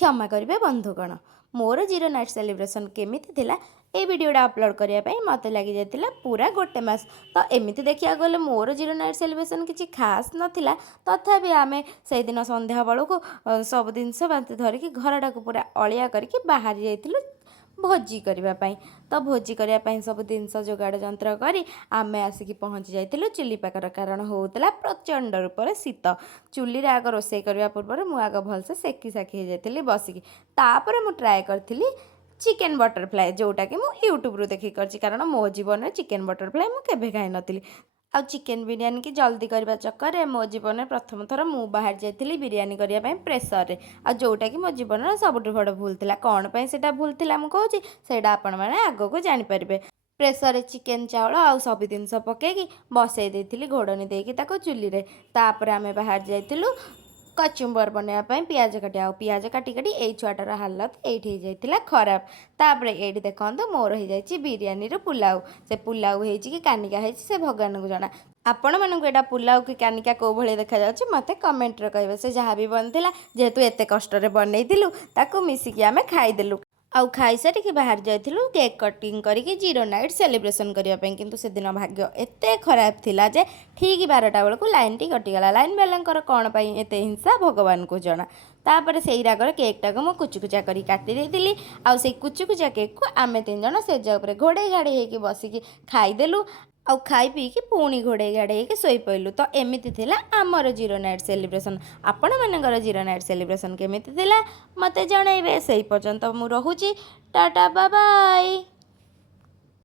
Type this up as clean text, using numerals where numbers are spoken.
क्षमा करेंगे बंधुगण मोर जीरो नाइट सेलिब्रेशन केमिति थिला ए वीडियोटा अपलोड करने मत लगी जाता पूरा गोटे मस। तो एमती देखा गले मोर जीरो नाइट सेलिब्रेशन किसी खास नाला तथापि आम से दिन संध्या बेलू सब जिनस बांति धरिकी घरटा को पूरा अलिया करके बाहरी जाइलु भोजी करने। तो भोजी करने सब जिनस जोगाड़ जंत्र करी आमे आसिकी पहुँची जाइलु चुली पाखर कारण होता प्रचंड रूप से शीत चुली आग रोषे करने पूर्व मुझे आग भलसे सेकी साखी जाइली बसिकी तापर मु ट्राए करी चिकेन बटरफ्लाई जोटा कि मुझे यूट्यूब रू देखिक कर कारण मो जीवन में चिकेन बटरफ्लाई मुझे खाई नी आ चिकेन बिरियानी की जल्दी करने चक्कर में मो जीवन में प्रथम थर मु बाहर जाइली बिरियानी करने प्रेसर आ जोटा कि मो जीवन सबुठ बड़ भूल था कौन पर से भूल था मुझे से आपण मैंने आग को जानीपारे। प्रेसर चिकेन चाउल आ सब जिनस पकईकी बसई देती घोड़नी देकी चुली में तापर आम बाहर जाइलु कचुम्बर बनवाई पियाज काटा पियाज काटी काटी ये छुआटार हालत ये खराब तापर ये देखो मोर हो जाए बिरियानी पुलाव से पुलाव हो कानिका हो भगवान को जना आपण मानक एटा पुलाव कि कानिका कौ भाई देखा जाए मत कमेंट कहे से जहाँ भी बनता जेहेतु एत कष्ट बनईलु ताकू मिसिकी आम खाईदेलु आउ खाई सारिकी बाहर जाइलु केक कटिंग करके जीरो नाइट सेलिब्रेशन करने किंतु से दिन भाग्य एते खराब थिला जे ठीक 12टा बेलू लाइन टी कटिगला लाइन वाला कौन पाई एते हिंसा भगवान को जना। तापर से रागर केकटा को मुझे कुचुकुचा कर काटी देती आउ से कुचुकुचा केक को आम 3 जन से उपर घोड़े घाड़ी होगी बसिकी खाईदेलु आउ खाई पीकी पुणी घोड़े घाड़े होगी शोपलु। तो एमती थिला आमर जीरो नाइट सेलिब्रेशन आपण मानकर जीरो नाइट सेलिब्रेशन केमिति थिला मते जणाइबे। से पर्यंत मु रहुची टाटा बाय बाय।